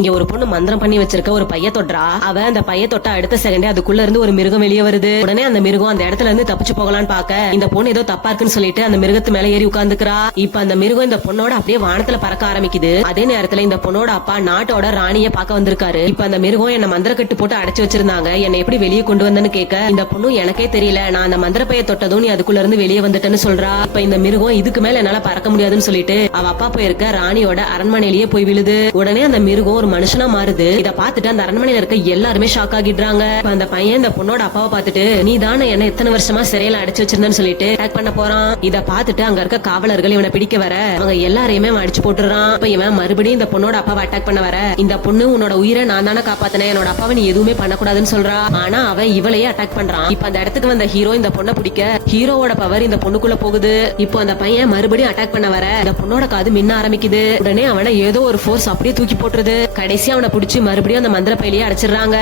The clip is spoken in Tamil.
இங்க ஒரு பொண்ணு மந்திரம் பண்ணி வச்சிருக்க ஒரு பைய தொட்றா. அவ அந்த பைய தொட்ட அடுத்த செகண்டே அதுக்குள்ள இருந்து ஒரு மிருகம் வெளியே வருது. உடனே அந்த மிருகம் அந்த இடத்துல இருந்து தப்பிச்சு போகலான்னு பாக்க இந்த பொண்ணு ஏதோ தப்பா இருக்குன்னு சொல்லிட்டு அந்த மிருகத்து மேல ஏறி உட்கார்ந்துக்கிறா. இப்ப அந்த மிருகம் இந்த பொண்ணோட அப்படியே வானத்துல பறக்க ஆரம்பிக்குது. அதே நேரத்துல இந்த பொண்ணோட அப்பா நாட்டோட ராணிய பாக்க வந்திருக்காரு. இப்ப அந்த மிருகம் என்ன மந்திர கட்டு போட்டு அடைச்சு வச்சிருந்தாங்க, என்ன எப்படி வெளியே கொண்டு வந்தேன்னு கேட்க இந்த பொண்ணு எனக்கே தெரியல, நான் அந்த மந்திர பைய தொட்டதும் நீ அதுக்குள்ள இருந்து வெளியே வந்துட்டேன்னு சொல்றா. இப்ப இந்த மிருகம் இதுக்கு மேல என்னால பறக்க முடியாதுன்னு சொல்லிட்டு அவ அப்பா போயிருக்க ராணியோட அரண்மனையிலேயே போய் விழுது. உடனே அந்த மிருகம் ஒரு மனுஷனா மாறுது. இத பாத்துட்டு அந்த அரண்மனையில இருக்க எல்லாருமே ஷாக் ஆகிடுறாங்க. அந்த பையன் இந்த பொண்ணோட அப்பாவை பாத்துட்டு நீ தானே என்ன எத்தனை வருஷமா சிறையில அடைச்சு வச்சிருந்தேன்னு சொல்லிட்டு அட்டாக் பண்ண போறான். இத பாத்துட்டு அங்க இருக்க காவலர்கள் இவனை பிடிக்க வர அவங்க எல்லாரையுமே அடிச்சு போட்டுறான். இப்ப இவன் மறுபடியும் இந்த பொண்ணோட அப்பாவை அட்டாக் பண்ண வர இந்த பொண்ணு உன்னோட உயிரை நான் தானே காப்பாத்தினேன், என்னோட அப்பாவை நீ எதுவுமே பண்ணக்கூடாதுன்னு சொல்றா. ஆனா அவன் இவளையே அட்டாக் பண்றான். இப்ப அந்த இடத்துக்கு வந்த ஹீரோ இந்த பொண்ணை பிடிக்க ஹீரோவோட பவர் இந்த பொண்ணுக்குள்ள போகுது. இப்போ அந்த பையன் மறுபடியும் அட்டாக் பண்ண வர இந்த பொண்ணோட காது மின்ன ஆரம்பிக்குது. உடனே அவனை ஏதோ ஒரு போர்ஸ் அப்படியே தூக்கி போட்டுருது. கடைசியா அவனை பிடிச்சி மறுபடியும் அந்த மந்திர பையிலேயே அடைச்சிடுறாங்க.